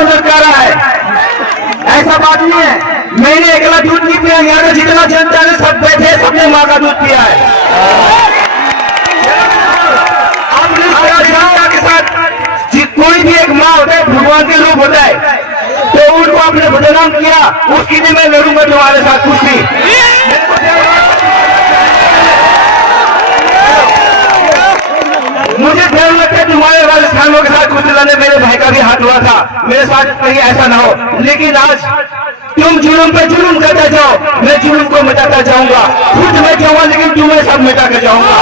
मदद कर रहा है। ऐसा बात नहीं है मैंने अकेला दूध नहीं पिया, यहाँ पे जितना जनता ने सब बैठे सबने माँ का दूध पिया है। के साथ कोई भी एक माँ होता है भगवान के रूप होता है, तो उनको आपने बदनाम किया, उसकी लिए मैं लड़ूंगा तुम्हारे साथ कुश्ती। मुझे डर लगता है तुम्हारे राजस्थानों के साथ कुश्ती लड़ने, मेरे भाई का भी हाथ हुआ था, मेरे साथ कहीं ऐसा ना हो। लेकिन आज तुम जुल्म पे जुल्म करते जाओ, मैं जुल्म को मिटाता जाऊंगा, खुद मैं जाऊंगा लेकिन तुम्हें सब मिटा कर जाऊंगा।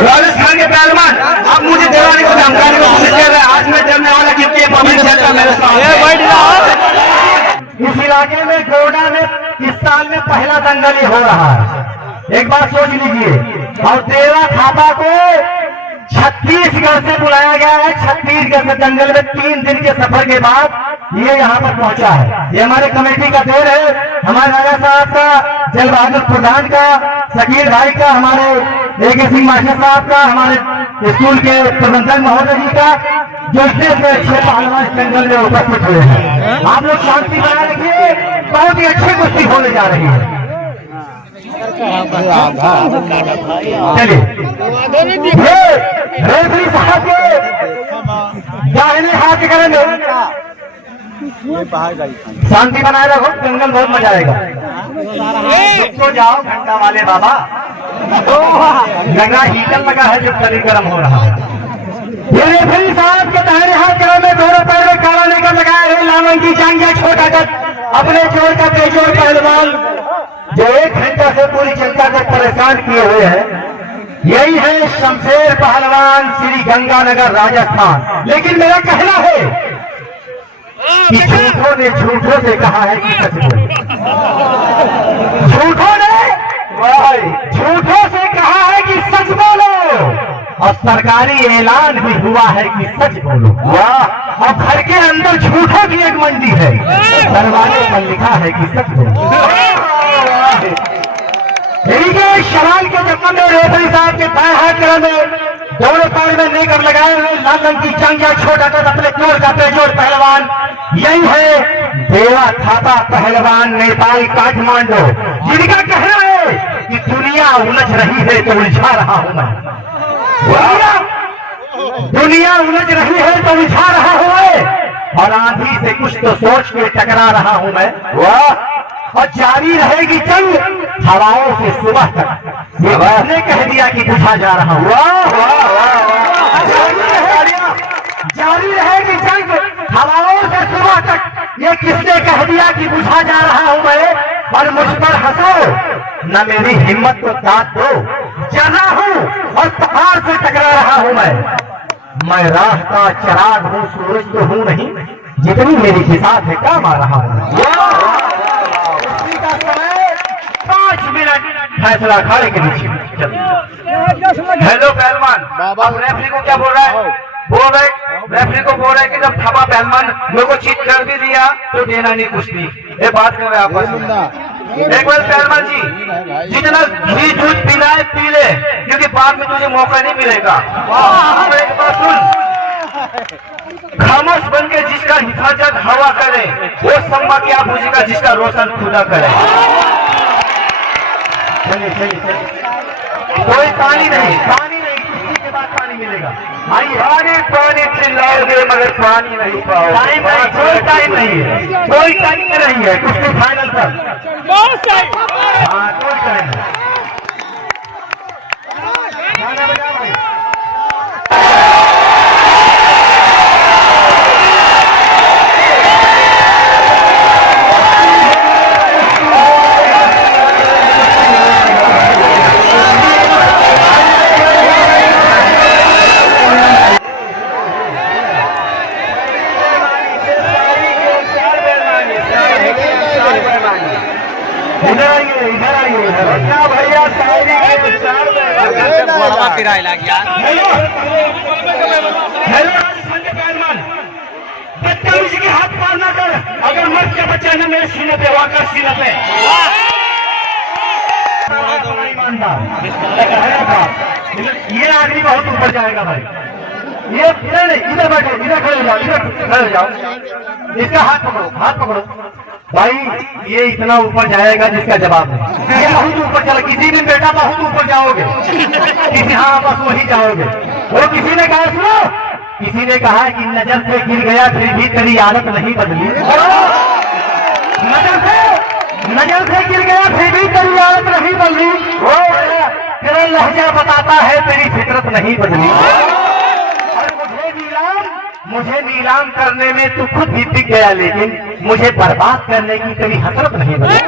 राजस्थान के पहलवान अब मुझे दिलाने को धमकाने की कोशिश कर रहे हैं। आज मैं जमने वाला क्योंकि पब्लिक चलता मेरे साथ। इस इलाके में गोडा में इस साल में पहला दंगल ही हो रहा है, एक बात सोच लीजिए। और देवा थापा को छत्तीसगढ़ से बुलाया गया है, छत्तीसगढ़ से दंगल में 3 दिन के सफर के बाद ये यहाँ पर पहुंचा है। ये हमारे कमेटी का देर है, हमारे राजा साहब का, जल बहादुर प्रधान का, शकील भाई का, हमारे AK सिंह मास्टर साहब का, हमारे स्कूल के प्रबंधक महोदय जी का, जो इतने से अच्छे पहलवान जंगल में उपस्थित हुए हैं। आप लोग शांति बनाए रखिए, बहुत ही अच्छी कुश्ती होने जा रही है। चलिए रेफरी साहब के दाहिने हाथ के करेंगे, शांति बनाए रखो, जंगल बहुत मजा आएगा। तो जाओ घंटा वाले बाबा, गंगा हीटर लगा है जो शरीर गर्म हो रहा है। ये रेफरी साहब के दाहिने हाथ के में दोनों पैर में काला लेकर लगाए हैं लावंगी जांगिया छोटा कर अपने जोर का बेजोड़ पहलवान जो 1 घंटा से पूरी जनता को परेशान किए हुए हैं। यही है शमशेर पहलवान, श्री गंगानगर राजस्थान। लेकिन मेरा कहना है कि झूठों ने झूठों से कहा है कि सच बोलो, झूठों ने झूठों से कहा है कि सच बोलो, और सरकारी ऐलान भी हुआ है कि सच बोलो। वाह! और घर के अंदर झूठों की एक मंडी है, दरवाजे पर लिखा है कि सच बोलो। सवाल के जवाब में रेफरी साहब के बाएं हाथ में दोनों पैर में लेकर लगाए हुए लाल रंग की जंगिया छोटा कर अपने जोर का बेजोड़ पहलवान, यही है देवा थापा पहलवान, नेपाल काठमांडू, जिनका कहना है कि दुनिया उलझ रही है तो उलझा रहा हूं मैं। दुनिया उलझ रही है तो उलझा रहा हूं मैं, और आंधी से कुछ तो सोच के टकरा रहा हूं मैं। वाह! और जारी रहेगी जंग हवाओं से सुबह तक। ये किसने कह दिया कि बुझा जा रहा हूं? वाह वाह वाह! जारी रहेगी जंग हवाओं से सुबह तक। ये किसने कह दिया कि बुझा जा रहा हूं मैं? और मुझ पर हंसो, न मेरी हिम्मत को दाद दो, जला हूं और पहाड़ से टकरा रहा हूं मैं राह का चिराग हूं, सूरज तो हूं नहीं, जितनी मेरी हिसाब है काम आ रहा हूं। समय 5 मिनट फैसला अखाड़े के नीचे। हेलो पहलवान, अब रेफरी को क्या बोल रहा है? रेफरी को बोल रहे कि जब थापा पहलवान मेरे को चीट कर भी दिया तो देना नहीं कुश्ती। ये बात कर रहे आपस। एक बार पहलवान जी, जितना घी दूध पीना है पी ले, क्योंकि बाद में तुझे मौका नहीं मिलेगा। एक बात सुन, खामोश बन के जिसका हिफाजत हवा करे वो सम्मा क्या पूछेगा जिसका रोशन खुदा करे। चलिए कोई पानी नहीं, कुश्ती के बाद पानी मिलेगा। पानी चिल्लाओगे मगर पानी नहीं पाओगे। टाइम नहीं, कोई टाइम नहीं है, कोई टाइम नहीं है कुश्ती फाइनल तक। बहुत टाइम, हाँ कोई टाइम नहीं। किराए लग गया। हेलो हेलो राजस्थान के पहलवान, बदतमीजी के हाथ पार ना कर। अगर मर्द का बच्चा न मेरे सीने पे वाकर सीने पे ईमानदार ये आदमी बहुत ऊपर जाएगा भाई। ये इधर बैठो, इधर खड़े हो जाओ, इधर खड़े हो जाओ। इसका हाथ पकड़ो, हाथ पकड़ो भाई। ये इतना ऊपर जाएगा जिसका जवाब नहीं। ये बहुत ऊपर चला। किसी दिन बेटा बहुत ऊपर जाओगे, किसी हाँ बस वही जाओगे। वो किसी ने कहा, सुनो, किसी ने कहा कि नजर से गिर गया फिर भी तेरी आदत नहीं बदली। नजर से गिर गया फिर भी तेरी आदत नहीं बदली। वो तेरा लहजा बताता है तेरी फितरत नहीं बदली। और मुझे नीलाम करने में तू खुद भी बिक गया, लेकिन मुझे बर्बाद करने की तेरी हसरत नहीं बदली।